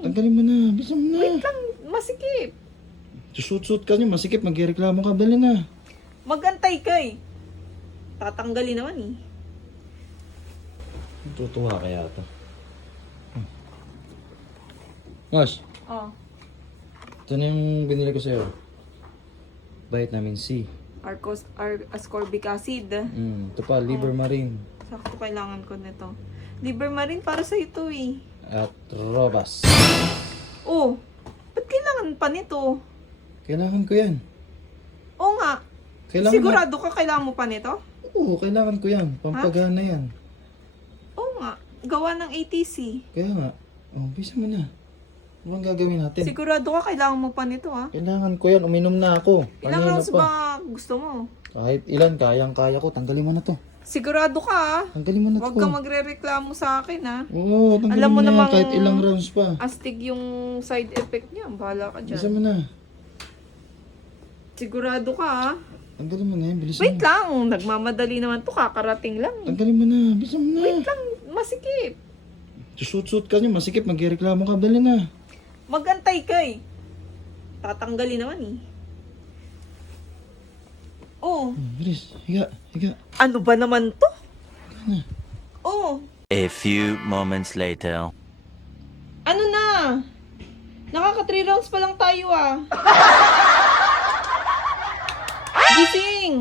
Tanggalin mo na. Bisa mo na. Wait lang, masikip. Susut-sut ka niya. Masikip. Magreklamo ka. Dali na. Magantay ka eh. Tatanggalin naman eh. Tutuwa kaya ito. Mas, Oh, ito na yung binili ko sa'yo. Vitamin C. ascorbic acid. Ito pa, liver marine. Sakto kailangan ko nito. Liver marine para sa ito eh. At robas. Oh, ba't kailangan pa nito? Kailangan ko yan. Oo nga. Kailangan Sigurado ka kailangan mo pa nito? Oo, kailangan ko yan. Pampagana yan. Oo nga. Gawa ng ATC. Kaya nga. Oh, bisa mo na. Ano ang gagawin natin? Sigurado ka kailangan mo pa nito ha? Kailangan ko yan. Uminom na ako. Ilang Kanina rounds pa. ba gusto mo? Kahit ilan, kayang-kaya ko. Tanggalin mo na to. Sigurado ka ha? Tanggalin mo na Huwag to. kang magre-reklamo sa akin ha? Oo, tanggalin Alam mo mo na namang- yan. Kahit ilang rounds pa. Astig yung side effect niya. Bahala ka Bisa dyan. mo na. Sigurado ka ha? Tanggalin mo na yan. Bilisan Wait mo. lang. Nagmamadali naman to. Kakarating lang. Tanggalin mo na. Bisa mo na. Wait lang. Masikip. Susut-sut ka niya. Masikip. Magreklamo ka. Dali na. Magantay ka eh. Tatanggalin naman eh. Oh, Bilis. Higa. Higa. ano ba naman to? Higa na. Oh, A few moments later. ano na? Nakaka 3 rounds pa lang tayo ah. Gising!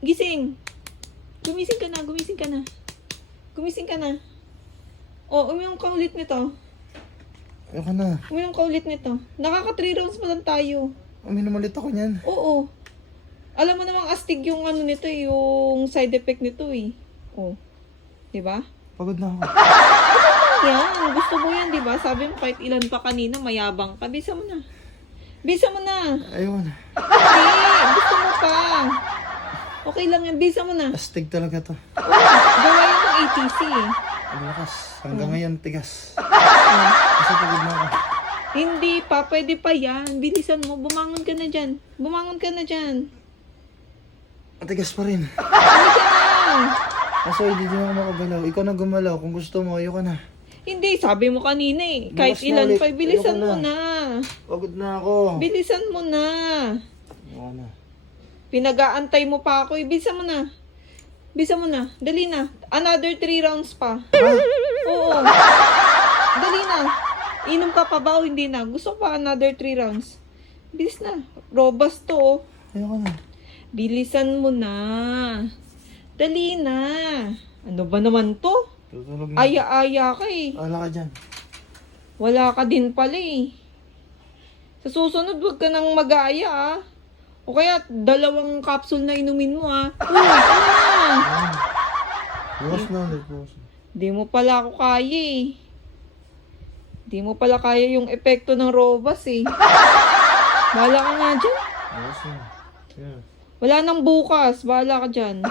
Gising! Gumising ka na, gumising ka na. Gumising ka na. Oh, uminom ka ulit nito. Ayoko na. Uminom ka ulit nito. Nakaka 3 rounds pa lang tayo. Uminom ulit ako niyan. Oo. Alam mo namang astig yung ano nito eh, yung side effect nito eh. Oh. 'Di ba? Pagod na ako. Yan, gusto mo yan, 'di ba? Sabi mo kahit ilan pa kanina, mayabang ka. Bisa mo na. Bisa mo na. Ayoko na. Hindi, gusto mo pa. Okay lang yan, bisa mo na. Astig talaga to. Gawa yan ng ATC eh. Ang lakas. Hanggang ngayon, tigas. Oh. Kasi pagod na ako. Hindi pa, pwede pa yan. Bilisan mo, bumangon ka na dyan. Bumangon ka na dyan. Matigas pa rin. Hindi ka na. Kaso hindi din ako makagalaw. Ikaw na gumalaw. Kung gusto mo, ayoko na. Hindi, sabi mo kanina eh. Kahit Bukas na ilan ulit. pa, bilisan Ayoko mo na. na. Pagod na ako. Bilisan mo na. Ayoko na. Pinag-aantay mo pa ako. Bisa mo na. Bisa mo na. Dali na. Another 3 rounds pa. Oo. Dali na. Inom ka pa ba o hindi na? Gusto ko pa another 3 rounds. Bilis na. Robust to. Oh. Ayoko na. Bilisan mo na. Dali na. Ano ba naman to? Tutulog na. Aya-aya ka eh. Wala ka dyan. Wala ka din pala eh. Sa susunod, huwag ka nang mag-aaya ah. O kaya, 2 capsule na inumin mo ah. Uy, ano na? Bukas na ulit. Bukas na. Di mo pala ako kaya eh. Di mo pala kaya yung epekto ng Robas eh. Bahala ka nga dyan. Bukas na. Yeah. Wala nang bukas. Bahala ka dyan.